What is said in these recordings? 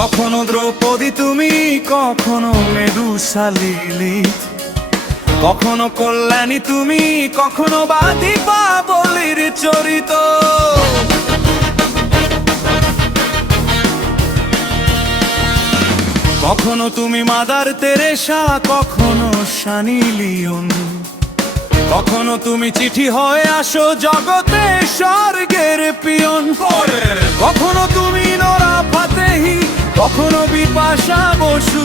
কখনো দ্রৌপদী তুমি, কখনো মেদুসা লিলিত, কখনো কল্যাণী তুমি, কখনো বা দীপাবলির চরিত। কখনো তুমি মাদার তেরেসা, কখনো সানি লিওন, কখনো তুমি চিঠি হয়ে আসো জগতে স্বর্গের পিয়ন। কখনো তুমি নোরা ফাতেহি, কখনো বিপাশা বসু,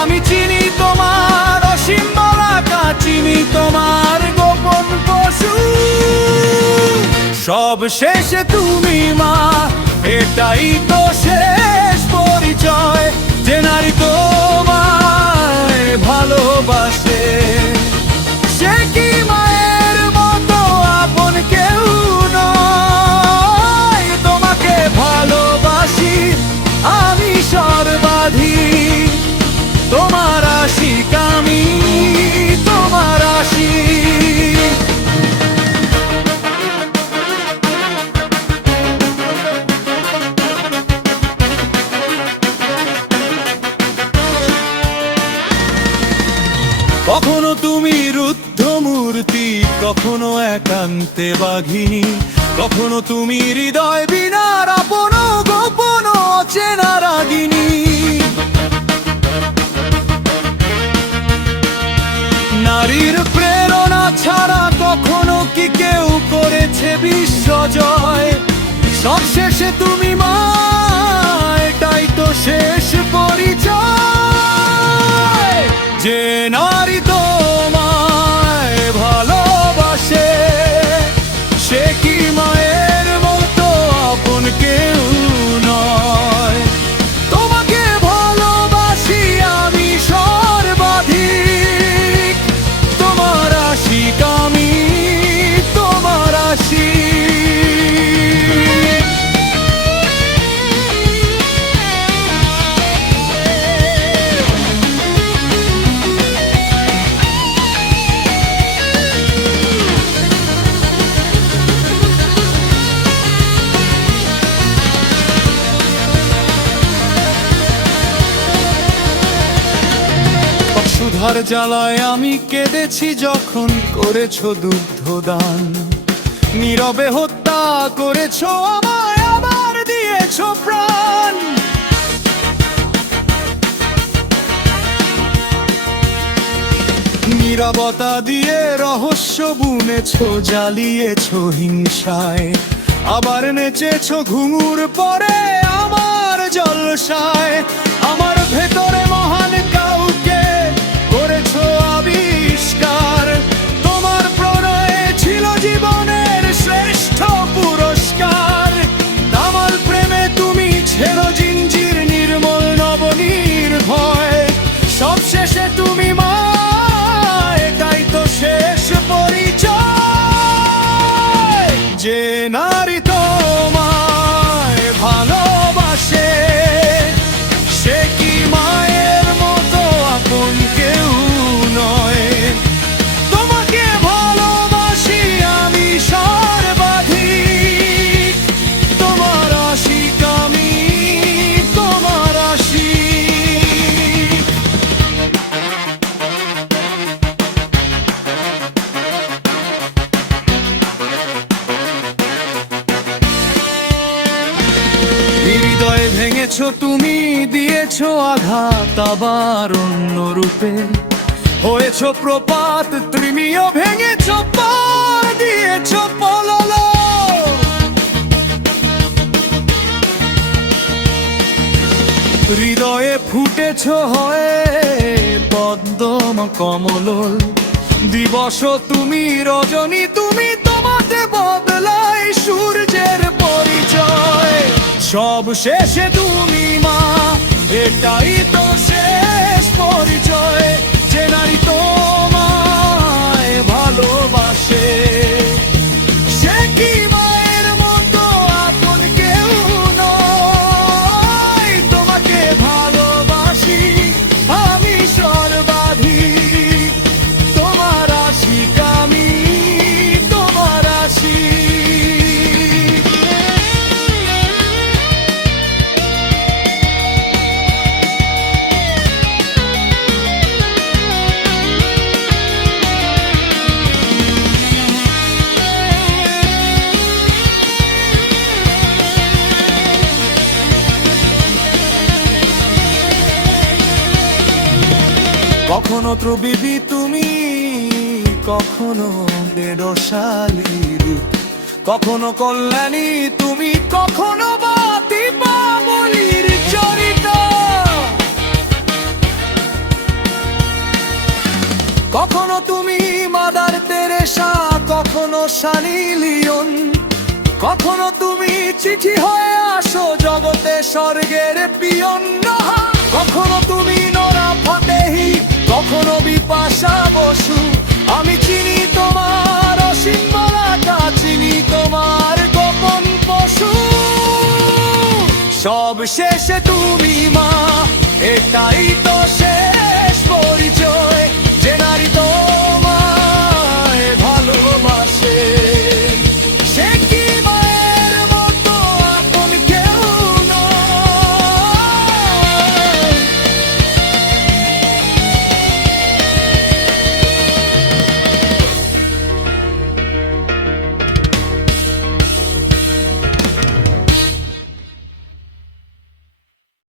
আমি চিনি তোমার অসীম বলাকা, চিনি তোমার গোপন পশু। সব শেষে তুমি মা, এটাই তো শেষ পরিচয়, যে নারী তোমায় ভালোবাসে সে কি মায়ের মতো আপন কেউ নয়। তোমাকে ভালোবাসি আমি সর্বাধিক, তোমার আশিক আমি, তোমার আশিক। কখনো তুমি রুদ্ধ মূর্তি, কখনো একান্তে বাঘিনী, কখনো তুমি হৃদয় বিনার আপন গোপন অচেনা রাগিনী। নারীর প্রেরণা ছাড়া কখনো কি কেউ করেছে বিশ্বজয়? সবশেষে তুমি মা, এটাই তো শেষ পরিচয়, যে নারী তোমায় ভালোবাসে সে কি মায়ের মতো আপন কেউ নয়। তোমাকে ভালোবাসি আমি সর্বাধিক, তোমার আশিক আমি, তোমার আশিক। সুধার জ্বালায় আমি কেঁদেছি যখন করেছো দুগ্ধদান, নীরবে হত্যা করেছো আমায়, আবার দিয়েছো প্রাণ। নীরবতা দিয়ে রহস্য বুনেছো, জ্বালিয়েছো হিংসায়, আবার নেচেছো ঘুঙুর পরে আমার জলসায়। আমার ভেতরে মহান কাউকে করেছো আবিষ্কার, তোমার প্রণয়ে ছিল জীবনের শ্রেষ্ঠ পুরস্কার। আমার প্রেমে তুমি ছেড়ো জিঞ্জির, নির্মল নবনির্ভয়, সবশেষে তুমি মা, এটাই তো শেষ পরিচয়, যে নারী তোমায় ভালোবাসে সে কি মায়ের মতো আপন কেউ নয়। তোমাকে ভালোবাসি আমি সর্বাধিক, তোমার আশিক আমি, তোমার আশিক। হৃদয়ে ভেঙেছো তুমি, দিয়েছো আঘাত আবার অন্য রূপে, হয়েছো প্রপাত তৃণীয়, ভেঙেছো পার দিয়েছো পলল। হৃদয়ে ফুটেছো হয়ে পদ্ম কমল, দিবস তুমি রজনী তুমি, তোমাতে বদলায় সূর্যের পরিচয়। সব শেষে তুমি মা, এটাই তো শেষ পরিচয়, যে নারী তোমায় ভালোবাসে সে কি মায়ের মতো আপন কেউ নয়। তোমাকে ভালোবাসি আমি সর্বাধিক, তোমার আশিক আমি, তোমার আশিক। কখনো ত্রবিবি তুমি, কখনো নেরশালী রূপ, কখনো কল্যাণী তুমি, কখনো বা দীপাবলির চরিত। কখনো তুমি মাদার তেরেসা, কখনো সানি লিওন, কখনো তুমি চিঠি হয়ে আসো জগতে স্বর্গের পিয়ন। কখনো তুমি নোরা ফাতেহি, কখনো বিপাশা বসু, আমি চিনি তোমার অসীম বলাটা, চিনি তোমার গোপন পশু। সব শেষে তুমি মা, এটাই তো